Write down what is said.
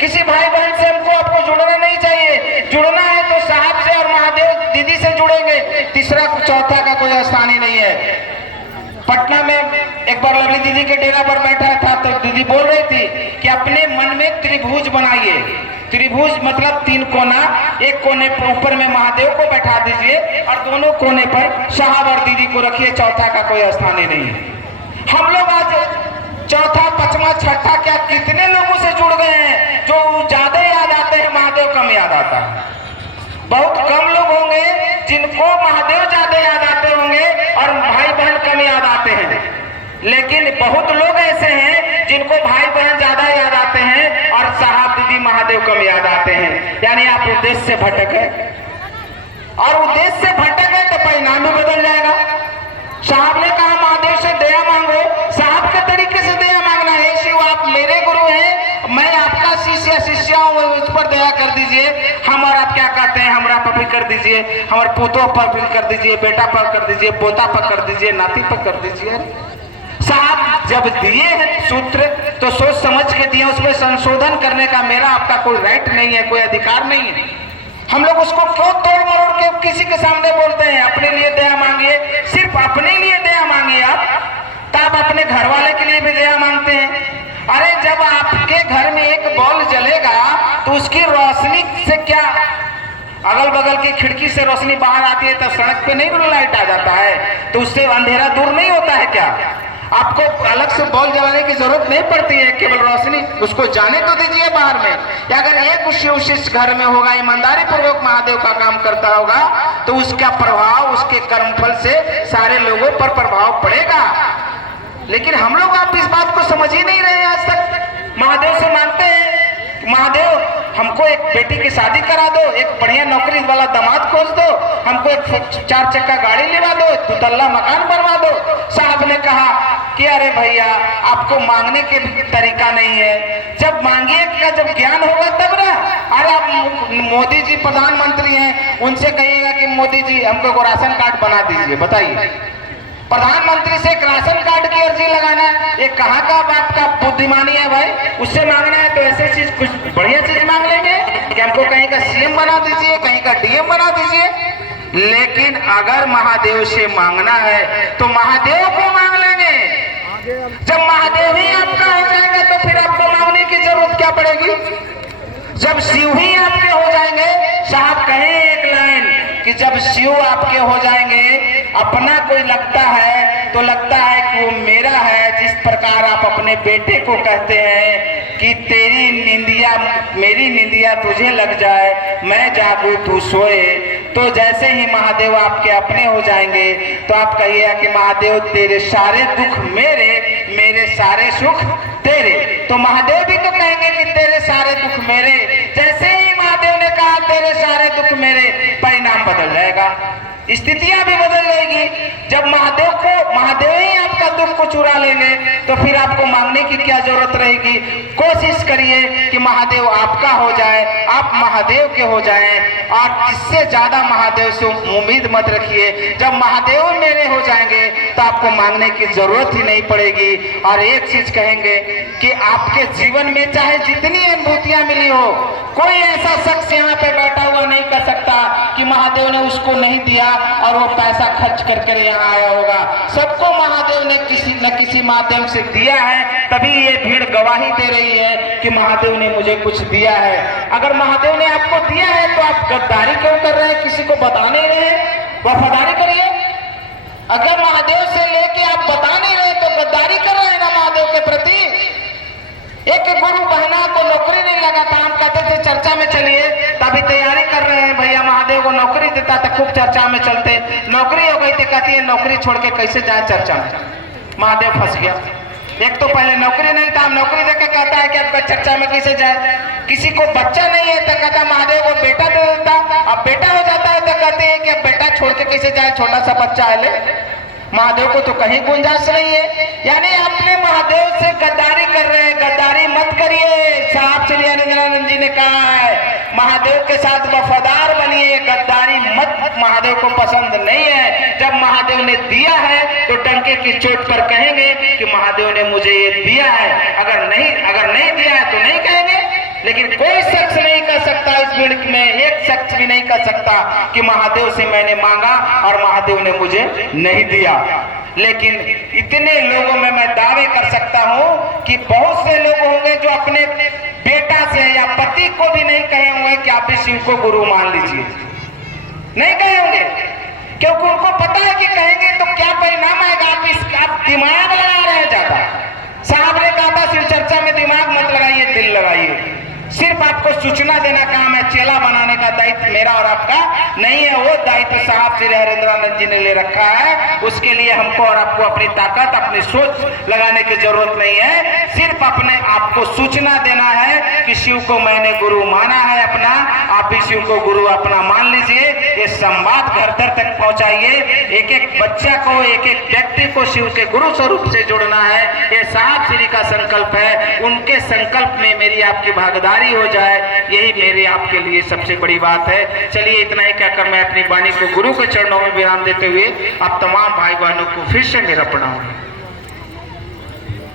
किसी भाई बहन से हमको आपको जुड़ना नहीं चाहिए। जुड़ना है तो साहब से और महादेव दीदी से जुड़ेंगे, तीसरा चौथा का कोई स्थान ही नहीं है। पटना में एक बार लवली दीदी के डेरा पर बैठा था तो दीदी बोल रही थी कि अपने मन में त्रिभुज बनाइए। त्रिभुज मतलब तीन कोना, एक कोने पर ऊपर में महादेव को बैठा दीजिए और दोनों कोने पर साहब और दीदी को रखिए, चौथा का कोई स्थान ही नहीं है। हम लोग आज चौथा पांचवा छठा क्या कितने लोगों से जुड़ गए हैं जो ज्यादा याद आते हैं, महादेव कम याद आता है। बहुत कम लोग होंगे जिनको महादेव ज्यादा याद आते होंगे और भाई बहन कम याद आते हैं, लेकिन बहुत लोग ऐसे हैं जिनको भाई बहन ज्यादा याद आते हैं और साहब दीदी महादेव कम याद आते हैं। यानी आप उद्देश्य से भटक गए, और उद्देश्य से भटक गए तो परिणाम भी बदल जाएगा। साहब ने कहा महादेव से दया मांगो, साहब के तरीके से दया मांगना है। शिव आप मेरे गुरु हैं, मैं आपका शिष्य शिष्या हूँ, उस पर दया कर दीजिए। हम और आप क्या कहते हैं, हमरा पर भी कर दीजिए, हमारे पोतों पर भी कर दीजिए, बेटा पर कर दीजिए, पोता पर कर दीजिए, नाती पर कर दीजिए। साहब जब दिए हैं सूत्र तो सोच समझ के दिए, उसमें संशोधन करने का मेरा आपका कोई राइट नहीं है, कोई अधिकार नहीं है। हम लोग उसको क्यों तोड़ मरोड़ के किसी के सामने बोलते हैं। अपने लिए दया मांगिए, सिर्फ अपने लिए दया मांगिए आप, तब अपने घर वाले के लिए भी दया मांगते हैं। अरे जब आपके घर में एक बॉल जलेगा तो उसकी रोशनी से क्या, अगल बगल की खिड़की से रोशनी बाहर आती है तो सड़क पे नहीं लाइट आ जाता है, तो उससे अंधेरा दूर नहीं होता है क्या? आपको अलग से बॉल जलाने की जरूरत नहीं पड़ती है, केवल रोशनी उसको जाने तो दीजिए बाहर में। या अगर एक शिव शिष्य घर में होगा, ईमानदारी पूर्वक महादेव का काम करता होगा, तो उसका प्रभाव, उसके कर्मफल से सारे लोगों पर प्रभाव पड़ेगा। लेकिन हम लोग आप इस बात को समझ ही नहीं रहे। आज तक महादेव से मांगते हैं, महादेव हमको एक बेटी की शादी करा दो, एक बढ़िया नौकरी वाला दामाद खोज दो, हमको एक 4 चक्का गाड़ी लेवा दो, 2 तल्ला मकान बनवा दो। साहब ने कहा कि अरे भैया आपको मांगने के भी तरीका नहीं है, जब मांगिएगा जब ज्ञान होगा तब ना। अरे आप मोदी जी प्रधानमंत्री हैं, उनसे कहिएगा कि मोदी जी हमको राशन कार्ड बना दीजिए, बताइए। प्रधानमंत्री से एक राशन कार्ड की अर्जी लगाना, ये कहाँ का बात का बुद्धिमानी है भाई? उससे मांगना है तो ऐसे चीज, कुछ बढ़िया चीज मांग लेंगे कि हमको कहीं का सीएम बना दीजिए, कहीं का डीएम बना दीजिए। लेकिन अगर महादेव से मांगना है तो महादेव को मांग लेंगे। जब महादेव ही आपका हो जाएंगे तो फिर आपको मांगने की जरूरत क्या पड़ेगी? जब शिव ही आपके हो जाएंगे, साहब कहें एक लाइन कि जब शिव आपके हो जाएंगे, अपना कोई लगता है तो लगता है कि वो मेरा है। जिस प्रकार आप अपने बेटे को कहते हैं कि तेरी निंदिया मेरी निंदिया तुझे लग जाए, मैं जागू तू सोए, तो जैसे ही महादेव आपके अपने हो जाएंगे तो आप कहिएगा कि महादेव तेरे सारे दुख मेरे, मेरे सारे सुख तेरे। तो महादेव भी तो कहेंगे कि तेरे सारे दुख मेरे। जैसे ही महादेव ने कहा तेरे सारे दुख मेरे, परिणाम बदल जाएगा, स्थितियां भी बदल जाएगी। जब महादेव ही आपका दुख को चुरा लेंगे तो फिर आपको मांगने की क्या जरूरत रहेगी? कोशिश करिए कि महादेव आपका हो जाए, आप महादेव के हो जाएं, और इससे ज्यादा महादेव से उम्मीद मत रखिए। जब महादेव मेरे हो जाएंगे तो आपको मांगने की जरूरत ही नहीं पड़ेगी। और एक चीज कहेंगे कि आपके जीवन में चाहे जितनी अनुभूतियां मिली हो, कोई ऐसा शख्स यहाँ पे बैठा हुआ नहीं कर सकता कि महादेव ने उसको नहीं दिया और वो पैसा खर्च करके यहाँ आया होगा। सबको महादेव ने किसी न किसी माध्यम से दिया है, तभी ये भीड़ गवाही दे रही है कि महादेव ने मुझे कुछ दिया है। अगर महादेव ने आपको दिया है तो आप गद्दारी क्यों कर रहे हैं? किसी को बता नहीं रहे, वफादारी करिए। अगर महादेव से लेके आप बता नहीं रहे तो गद्दारी कर रहे हैं ना महादेव के प्रति। एक गुरु बहना को नौकरी नहीं लगा था, हम कहते थे चर्चा में चलिए, तभी तैयारी कर रहे हैं भैया महादेव को नौकरी देता तो खूब चर्चा में चलते। नौकरी हो गई थी, कहती है नौकरी छोड़ के कैसे जाए चर्चा में। महादेव फंस गया। एक तो पहले नौकरी नहीं था, नौकरी देके कहता है कि आपका चर्चा में कैसे जाए। किसी को बच्चा नहीं है तो कहता महादेव को बेटा दे देता, अब बेटा हो जाता है तो कहते हैं कि बेटा छोड़ के कैसे जाए, छोटा सा बच्चा है ले। महादेव को तो कहीं गुंजाइश नहीं है। यानी अपने महादेव से गद्दारी कर रहे हैं, गद्दारी मत करिए। साहब श्री अनिंद्रानंद जी ने कहा है महादेव के साथ वफादार बनिए, गद्दारी मत, महादेव को पसंद नहीं है। जब महादेव ने दिया है तो टंके की चोट पर कहेंगे कि महादेव ने मुझे ये दिया है, अगर नहीं दिया है तो नहीं कहेंगे। लेकिन कोई शख्स नहीं कर सकता, इस भीड़ में एक शख्स भी नहीं कर सकता कि महादेव से मैंने मांगा और महादेव ने मुझे नहीं दिया। लेकिन इतने लोगों में मैं दावे कर सकता हूं कि बहुत से लोग होंगे जो अपने बेटा से या पति को भी नहीं कहे होंगे कि आप भी शिव को गुरु मान लीजिए, नहीं कहे होंगे, क्योंकि उनको पता है कि कहेंगे तो क्या परिणाम आएगा। आप दिमाग लगा रहे हैं ज्यादा। साहब ने कहा था शिव चर्चा में दिमाग मत लगाइए, दिल लगाइए। सिर्फ आपको सूचना देना काम है, चेला बनाने का दायित्व मेरा और आपका नहीं है। वो दायित्व साहब श्री हरेंद्रानंद जी ने ले रखा है। उसके लिए हमको और आपको अपनी ताकत, अपनी सोच लगाने की जरूरत नहीं है। सिर्फ अपने आपको सूचना देना है कि शिव को मैंने गुरु माना है अपना, आप भी शिव को गुरु अपना मान लीजिए। ये संवाद घर घर तक पहुंचाइए। एक एक बच्चा को, एक एक व्यक्ति को शिव के गुरु स्वरूप से जोड़ना है। ये साहब श्री का संकल्प है। उनके संकल्प में मेरी आपकी भागीदारी हो जाए, यही मेरे आपके लिए सबसे बड़ी बात है। चलिए इतना ही कहकर मैं अपनी वाणी को गुरु के चरणों में विराम देते हुए आप तमाम भाई बहनों को फिर से मेरा प्रणाम।